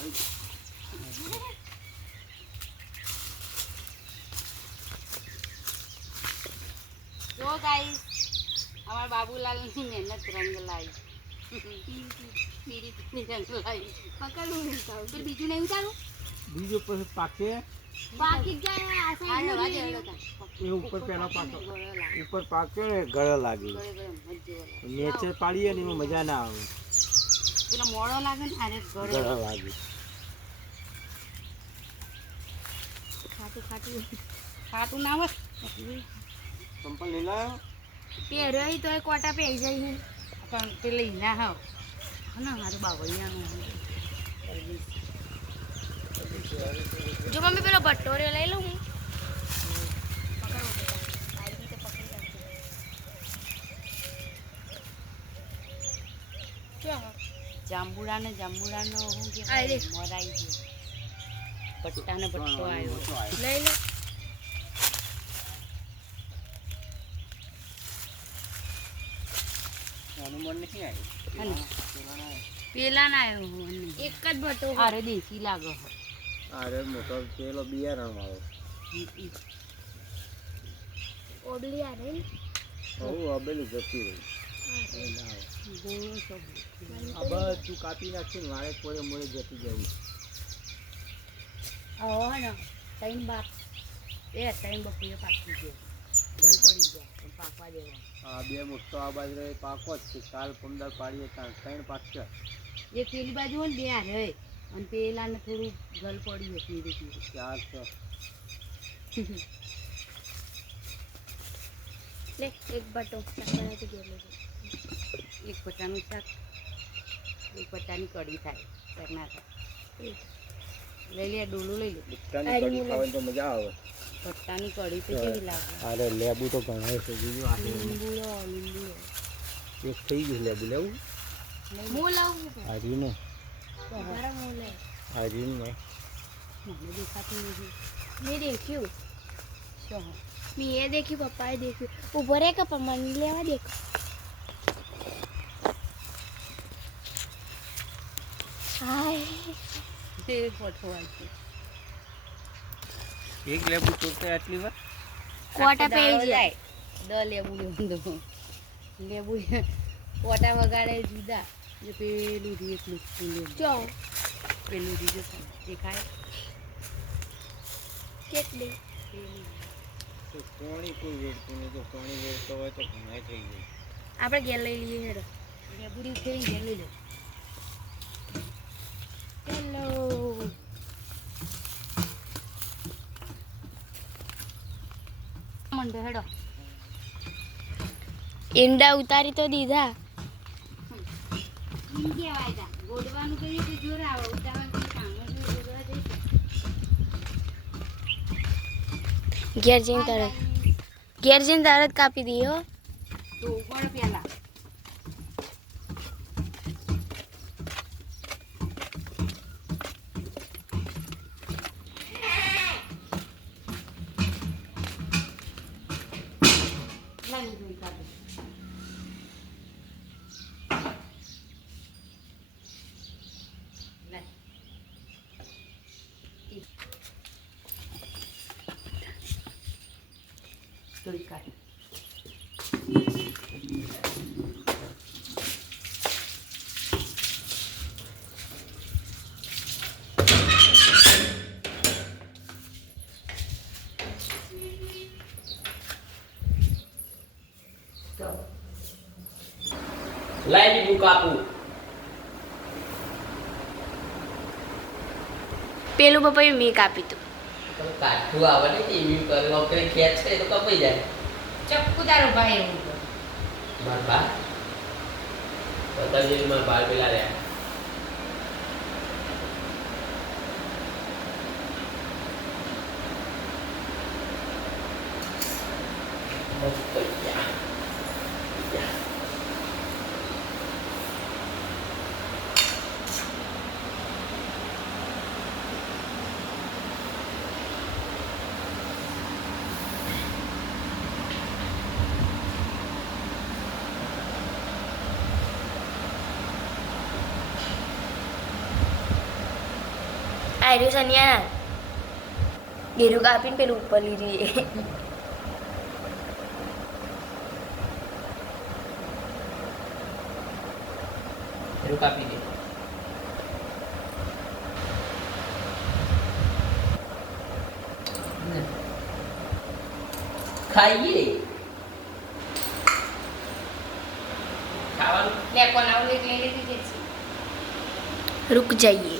જો ગાઈસ અમારા બાબુલાલની મહેનત રંગ લાવી પીરી રંગ લાવી પકડવું નહીં બીજું નહીં ઉતારું બીજું પછી પાકે પાકી જાય આ સાઈડ એ ઉપર પેલા પાકે ઉપર પાકે ને ગળો લાગે નેચર પાડીએ ને એમાં મજા ના આવે પેલો મોળો લાગે ને આરે ગળો લાગે ખાટું ખાટું ખાટું ના હોય ચંપલ લઈ લાવ્યો પહેર્યો તો કોટા પહેરી જાય પણ પેલી ના હાવ ના મારું બાવળિયાનું જો મમ્મી પેલો ભટ્ટોરિયો લઈ લઉં જાંબુડાનો શું કે મરાઈ ગયો પટ્ટાનો ભટ્ટો આવ્યો લઈ લો પેલા ના આવ્યો એક જ ભટ્ટો અરે દેશી લાગે અરે મોટો પેલો બિયારણ વાળો ઓબલી આ રે અબેલું જતી રહી તું કાપી નાખી ને વાળે કોળે મોડે જતી જવું ત્રણ બાપ ત્રણ બપોરે પાકી ગયો ગલ પડી ગયા પણ પાકવા દેવા આ બે મોટો આ બાજુ રહે પાકો જ છે કાલ 15 પાડીએ ત્રણ પાકશે એક પેલી બાજુ હોય ને બે હારે હોય અને પેલાને થોડું ગલ પડી હતી ધીરે ધીરે 400 એક બટો એક પટ્ટાનું શાક એક પટ્ટાની કઢી થાય શાક ના થાય લઈ લે ડોલું લઈ લે પટ્ટાની કઢી ખાવાની તો મજા આવે પટ્ટાની કઢી તો કેવી લાગે અરે લેબુ તો ઘણા છે બીજું આ લીંબુ એક થઈ ગયું લેબુ લેવું હું લાવું હારીને મારા હું લે હારીને મને દેખાતું નથી મેં દેખ્યું શું મેં એ દેખ્યું પપ્પાએ દેખ્યું ઊભો રહે કે પણ મને લેવા દેખો હાય તે ફોટો આવશે એક લેબુ તોડતે આટલી વાર કોટા પેઈ જાય દ લેબુ લેબુ કોટા વગાડે જુદા જે પેલું રીતનું ચો પેલું રીજો દેખાય કેટલી તો કોણી કોઈ વેડતું નહીં તો કોણી વેડતો હોય તો ઘણાય થઈ જાય આપણે ઘેર લઈ લઈએ હેડો લેબુડી ફેરી ઘેર લઈ લો હેલો મંડો હેડો ઈંડા ઉતારી તો દીધા કેવાય તા ગોડવાનું કહીએ તો જોર આવે ઉતારવાનું કામ ગોડવા જઈ ઘેર જઈને તરત કાપી દઈએ તો ઉપર પેલા લાઈ બુક આપું પેલું પપ્પાએ મેં કાપી તું તમે કાઠું આવે ને કે એવી કરે નોકરી ખેંચ છે તો કપાઈ જાય ચક્કુ તારો ભાઈ એવું માર બા પતાજી માં બાર પેલા રહ્યા આર્યો સનિયા ગેરું કાપીને પેલું ઉપર લીધી એનું કાપી દે ખાઈએ ખાવાનું લે કોના લઈ લીધી છે रुक जाइए